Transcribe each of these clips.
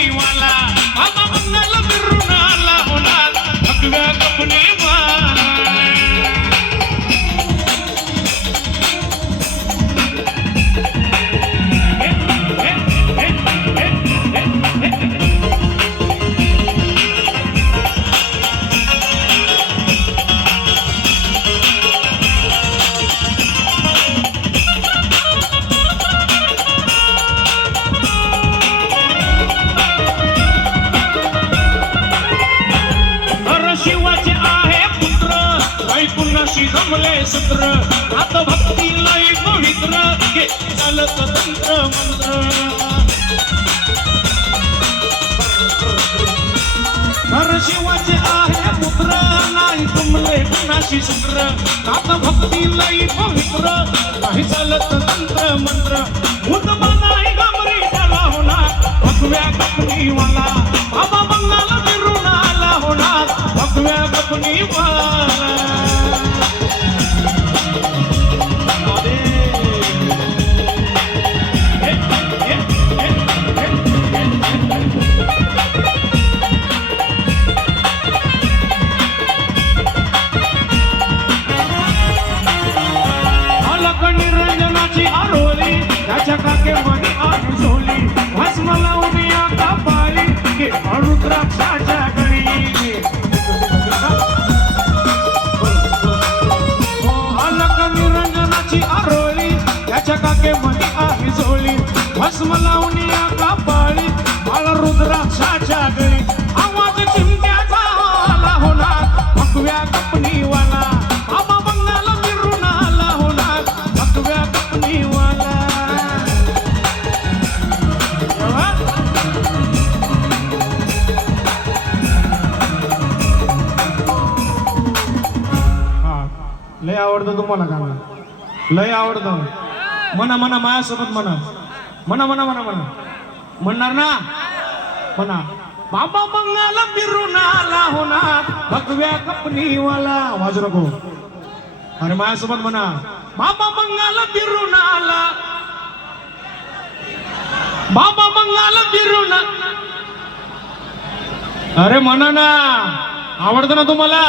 कंपनीवाला बाबा मंगल फिरून आला होणार भगव्या कंपनीवाला शिवाचे आहे पुत्र ऐकुनाशी जमले सूत्र आता भक्ती लई पवित्र हे चालत तंत्र मंत्र हर शिवाचे आहे पुत्र नाही जमले कुणाशी सूत्र आता भक्ती लई पवित्र नाही चालत तंत्र मंत्र मुदमा नाही घाबरी त्याला होणार भगव्या कंपनीवाला बाबा मंगल फिरून आला होणार भगव्या कंपनीवाला अलग निरंजनाची आरोली त्याच्या काके मनी आणि झोली भस्म लावून आता पाली के रुद्राक्षाच्या गळी अलग निरंजनाची आरोली त्याच्या काके मनी आणि झोली भस्म लावून आता पाली मला रुद्राक्षाच्या गळी आवाज चिमट्याचा आला होणार भगव्या कंपनीवाला बाबा मंगल फिरून आला होणार भगव्या कंपनीवाला लय आवडतं तुम्हाला गाणं लय आवडतं म्हणा म्हणा माझ्यासोबत म्हणा म्हणा म्हणा म्हणा म्हणा म्हणणार ना म्हणा बाबा मंगल फिरून आला होणार भगव्या कंपनीवाला वाजू नको अरे माझ्यासोबत म्हणा बाबा मंगल फिरून आला बाबा मंगल फिरून अरे म्हणा ना आवडतं ना तुम्हाला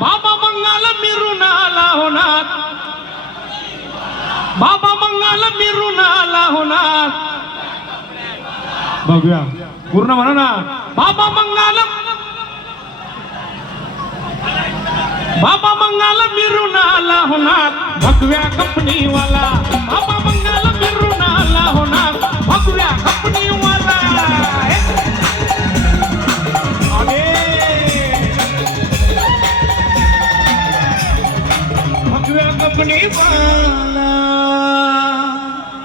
बाबा मंगल फिरून आला होणार बाबा मंगल फिरून आला होणार बघूया पूर्ण म्हणा ना बाबा मंगल फिरून आला होणार भगव्या कंपनीवाला बाबा मंगल फिरून आला होणार भगव्या कंपनीवाला